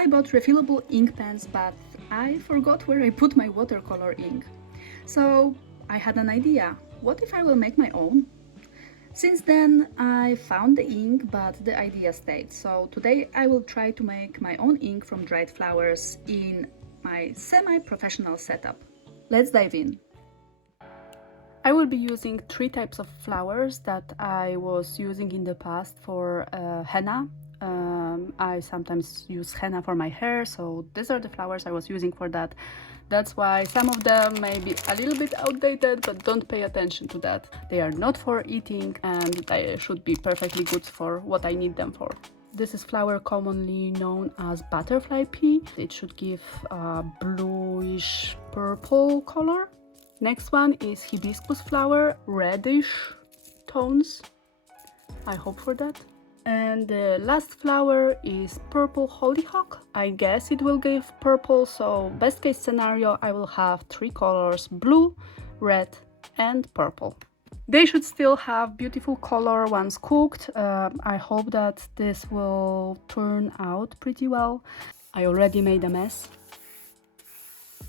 I bought refillable ink pens, but I forgot where I put my watercolor ink. So I had an idea. What if I will make my own? Since then I found the ink, but the idea stayed. So today I will try to make my own ink from dried flowers in my semi-professional setup. Let's dive in. I will be using 3 types of flowers that I was using in the past for henna. I sometimes use henna for my hair, so these are the flowers I was using for that. That's why some of them may be a little bit outdated, but don't pay attention to that. They are not for eating and they should be perfectly good for what I need them for. This is flower commonly known as butterfly pea. It should give a bluish purple color. Next one is hibiscus flower, reddish tones. I hope for that. And the last flower is purple hollyhock. I guess it will give purple, so best case scenario I will have 3 colors: blue, red and purple. They should still have beautiful color once cooked. I hope that this will turn out pretty well. I already made a mess.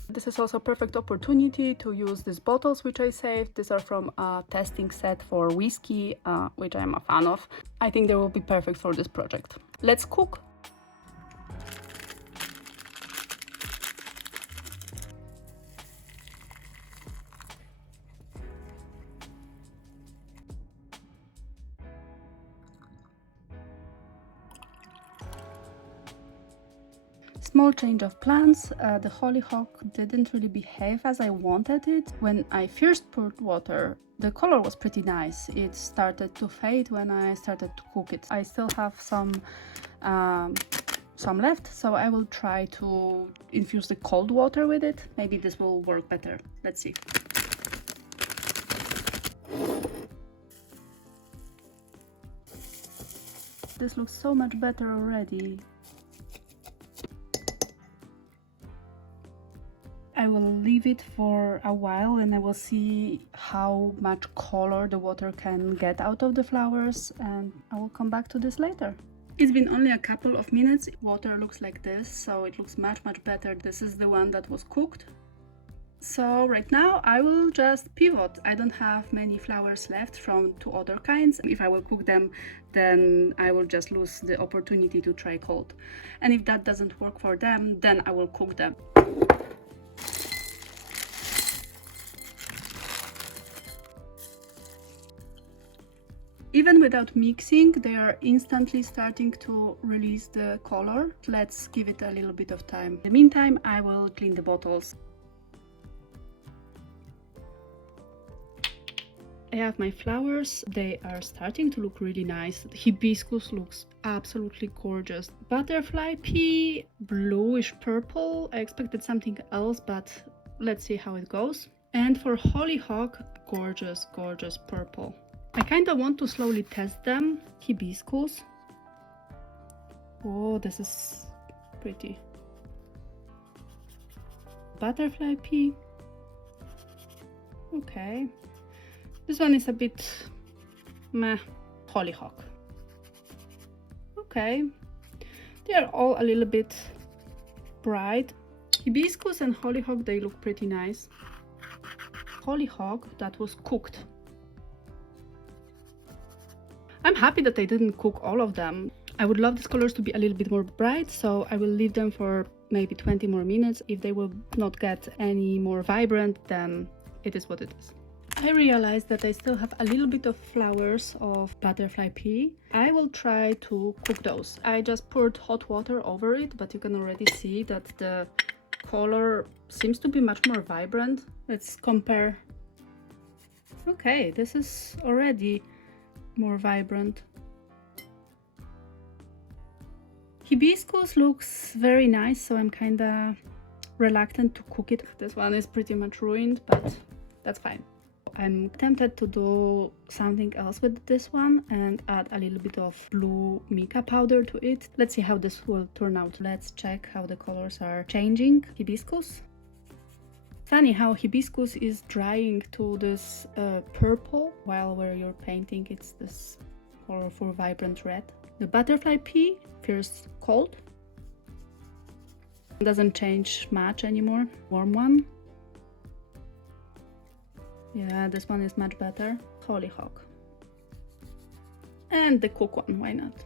This is also a perfect opportunity to use these bottles which I saved. These are from a testing set for whiskey, which I'm a fan of. I think they will be perfect for this project. Let's cook! Small change of plans. The hollyhock didn't really behave as I wanted it. When I first poured water, the color was pretty nice. It started to fade when I started to cook it. I still have some left, so I will try to infuse the cold water with it. Maybe this will work better. Let's see. This looks so much better already. I will leave it for a while and I will see how much color the water can get out of the flowers, and I will come back to this later. It's been only a couple of minutes. Water looks like this, so it looks much better. This is the one that was cooked. So right now I will just pivot. I don't have many flowers left from 2 other kinds. If I will cook them, then I will just lose the opportunity to try cold. And if that doesn't work for them, then I will cook them. Even without mixing, they are instantly starting to release the color. Let's give it a little bit of time. In the meantime, I will clean the bottles. I have my flowers. They are starting to look really nice. Hibiscus looks absolutely gorgeous. Butterfly pea, bluish purple. I expected something else, but let's see how it goes. And for hollyhock, gorgeous purple. I kind of want to slowly test them. Hibiscus. Oh, this is pretty. Butterfly pea. Okay. This one is a bit meh. Hollyhock. Okay. They are all a little bit bright. Hibiscus and hollyhock, they look pretty nice. Hollyhock that was cooked. I'm happy that I didn't cook all of them. I would love these colors to be a little bit more bright, so I will leave them for maybe 20 more minutes. If they will not get any more vibrant, then it is what it is. I realized that I still have a little bit of flowers of butterfly pea. I will try to cook those. I just poured hot water over it, but you can already see that the color seems to be much more vibrant. Let's compare. Okay, this is already more vibrant. Hibiscus looks very nice, so I'm kinda reluctant to cook it. This one is pretty much ruined, but that's fine. I'm tempted to do something else with this one and add a little bit of blue mica powder to it. Let's see how this will turn out. Let's check how the colors are changing. Hibiscus. Funny how hibiscus is drying to this purple, while where you're painting it's this colorful vibrant red. The butterfly pea first cold, It doesn't change much anymore. Warm one. Yeah, this one is much better. Hollyhock. And the cook one, why not?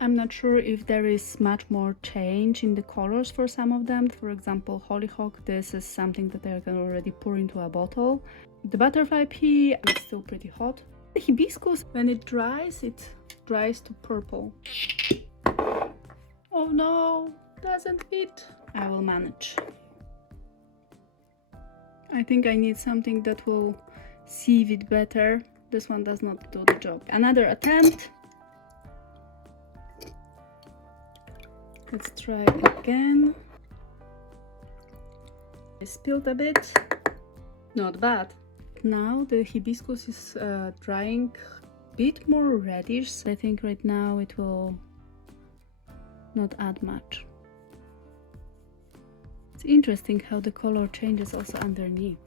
I'm not sure if there is much more change in the colors for some of them. For example, Hollyhock, this is something that I can already pour into a bottle. The butterfly pea is still pretty hot. The hibiscus, when it dries to purple. Oh no, doesn't fit. I will manage. I think I need something that will sieve it better. This one does not do the job. Another attempt. Let's try again. I spilled a bit. Not bad. Now the hibiscus is drying a bit more reddish. I think right now it will not add much. It's interesting how the color changes also underneath.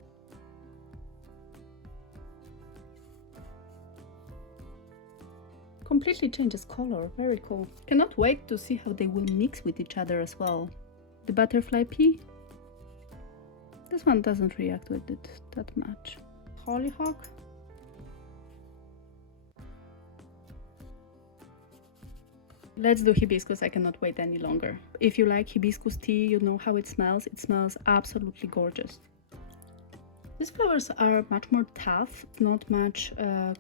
Completely changes color, very cool. Cannot wait to see how they will mix with each other as well. The butterfly pea. This one doesn't react with it that much. Hollyhock. Let's do hibiscus, I cannot wait any longer. If you like hibiscus tea, you know how it smells. It smells absolutely gorgeous. These flowers are much more tough, not much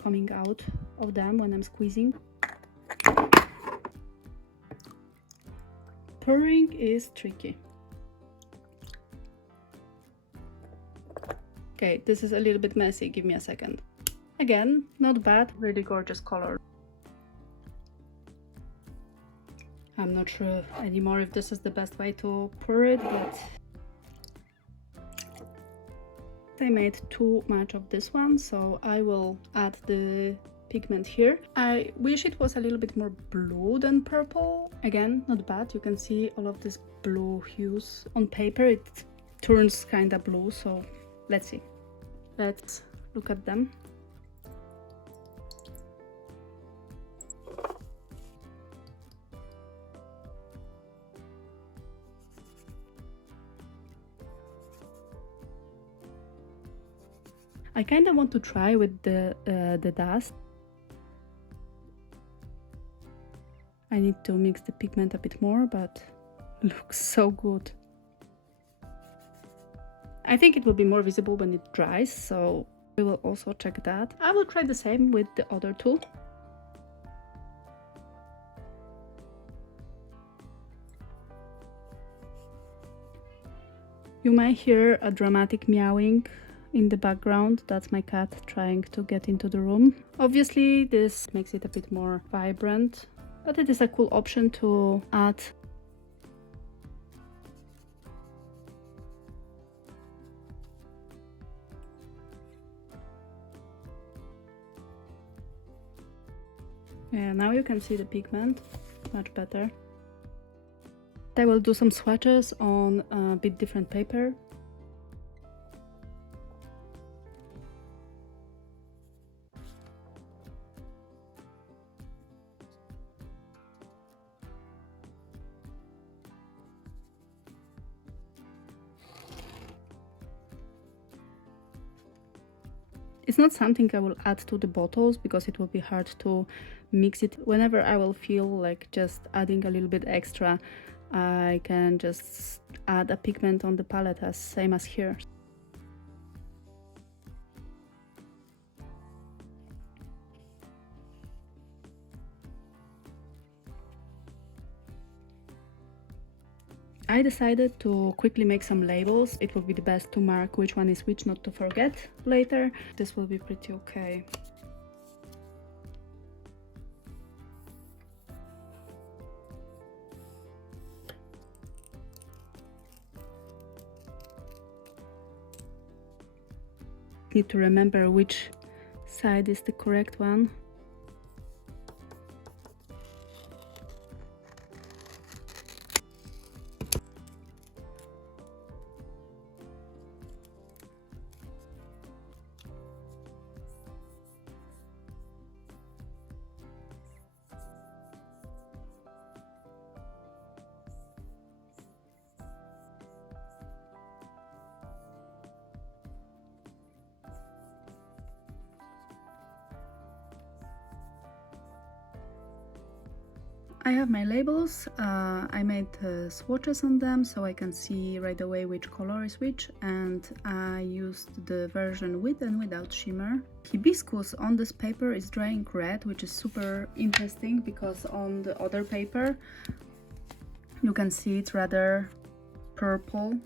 coming out of them when I'm squeezing. Pouring is tricky. Okay, this is a little bit messy, give me a second. Again, not bad, really gorgeous color. I'm not sure anymore if this is the best way to pour it, but I made too much of this one, so I will add the pigment here. I wish it was a little bit more blue than purple. Again, not bad. You can see all of these blue hues. On paper it turns kind of blue, so let's see. Let's look at them. I kind of want to try with the dust. I need to mix the pigment a bit more, but it looks so good. I think it will be more visible when it dries, so we will also check that. I will try the same with the other two. You might hear a dramatic meowing in the background. That's my cat trying to get into the room. Obviously this makes it a bit more vibrant, but it is a cool option to add. Yeah, now you can see the pigment much better. I will do some swatches on a bit different paper. It's not something I will add to the bottles because it will be hard to mix it. Whenever I will feel like just adding a little bit extra, I can just add a pigment on the palette, as same as here. I decided to quickly make some labels. It will be the best to mark which one is which, not to forget later. This will be pretty okay. Need to remember which side is the correct one. I have my labels. I made swatches on them so I can see right away which color is which, and I used the version with and without shimmer. Hibiscus on this paper is drying red, which is super interesting because on the other paper you can see it's rather purple.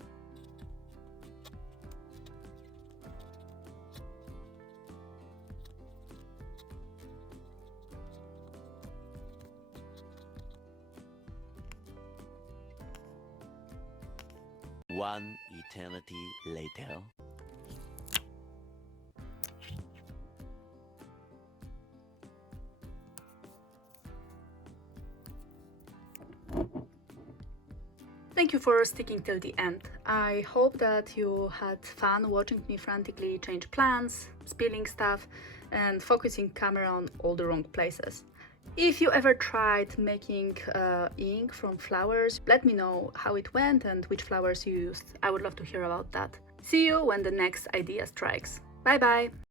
One eternity later. Thank you for sticking till the end. I hope that you had fun watching me frantically change plans, spilling stuff, and focusing camera on all the wrong places. If you ever tried making ink from flowers, let me know how it went and which flowers you used. I would love to hear about that. See you when the next idea strikes. Bye bye!